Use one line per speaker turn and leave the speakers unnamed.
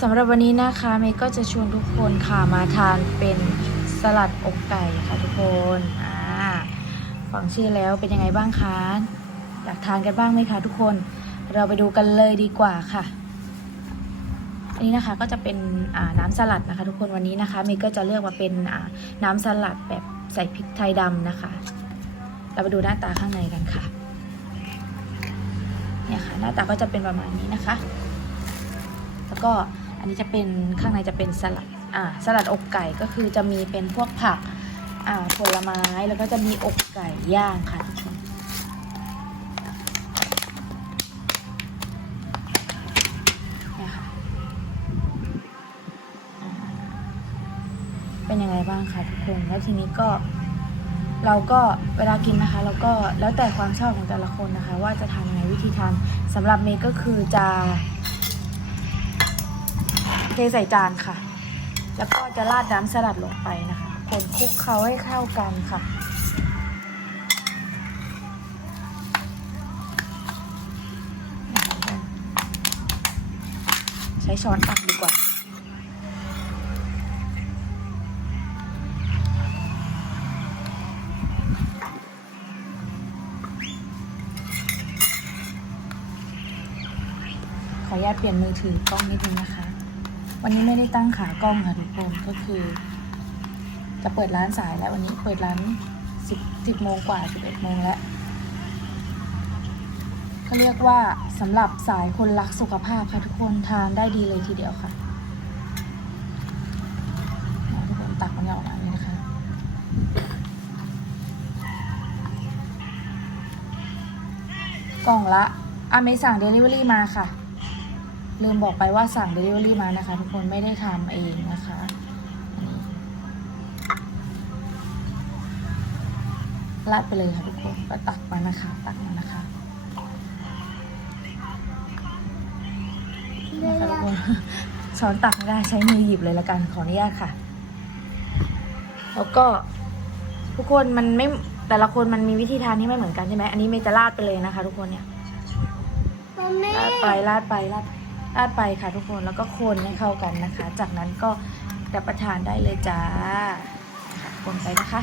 สำหรับวันนี้นะคะเมย์ก็จะชวนทุกคนค่ะมาทานเป็นสลัดอกไก่ค่ะทุกคนอ่าฟังชื่อแล้วเป็นยังไงบ้างคะอยากทานกันบ้างไหมคะทุกคนเราไปดูกันเลยดีกว่าค่ะ อันนี้นะคะก็จะเป็นน้ำสลัดนะคะ ทุกคนวันนี้นะคะเมย์ก็จะเลือกมาเป็นน้ำสลัดแบบใส่พริกไทยดำนะคะ เราไปดูหน้าตาข้างในกันค่ะเนี่ยค่ะหน้าตาก็จะเป็นประมาณนี้นะคะ ก็อันนี้จะเป็นข้างในจะเป็นสลัดอ่าสลัดอกไก่ก็คือจะมีเป็นพวกผักอ่าผลไม้แล้วก็จะมีอกไก่ย่างค่ะทุกคนเนี่ยค่ะอ่าเป็นยังไงบ้างคะทุกคนแล้วทีนี้ก็เราก็เวลากินนะคะเราก็แล้วแต่ความชอบของแต่ละคนนะคะ ว่าจะทานยังไงวิธีทานสำหรับเมย์ก็คือจะ เทใส่จานค่ะ แล้วก็จะราดน้ำสลัดลงไปนะคะ คนคลุกเคล้าให้เข้ากันค่ะ ใช้ช้อนตักดีกว่าขออนุญาตเปลี่ยนมือถือกล้องนิดนึงนะคะ วันนี้ไม่ได้ตั้งขากล้องค่ะทุกคนก็คือ จะเปิดร้านสายแล้ววันนี้เปิดร้านสิบสิบโมงกว่าสิบเอ็ดโมงแล้วก็เรียกว่าสำหรับสายคนรักสุขภาพค่ะทุกคนทานได้ดีเลยทีเดียวค่ะทุกคนตักมันออกมาเลยนะคะกล่องละอาเมย์สั่งเดลิเวอรี่มาค่ะ ลืมบอกไปว่าสั่ง Delivery มานะคะ ทุกคนไม่ได้ทำเองนะคะอันนี้ราดไปเลยค่ะทุกคนก็ตักมานะคะ ตักมานะคะนะคะทุกคนช้อนตักไม่ได้ใช้มือหยิบเลยละกันขออนุญาตค่ะ แล้วก็ทุกคนมันไม่แต่ละคนมันมีวิธีทานที่ไม่เหมือนกันใช่ไหมอันนี้เมย์จะราดไปเลยนะคะ ทุกคนเนี่ย
มันไม่
ลาดไปลาดไป ราดลาดไปค่ะทุกคนแล้วก็คนให้เข้ากันนะคะ จากนั้นก็รับประทานได้เลยจ้าคนไปนะคะ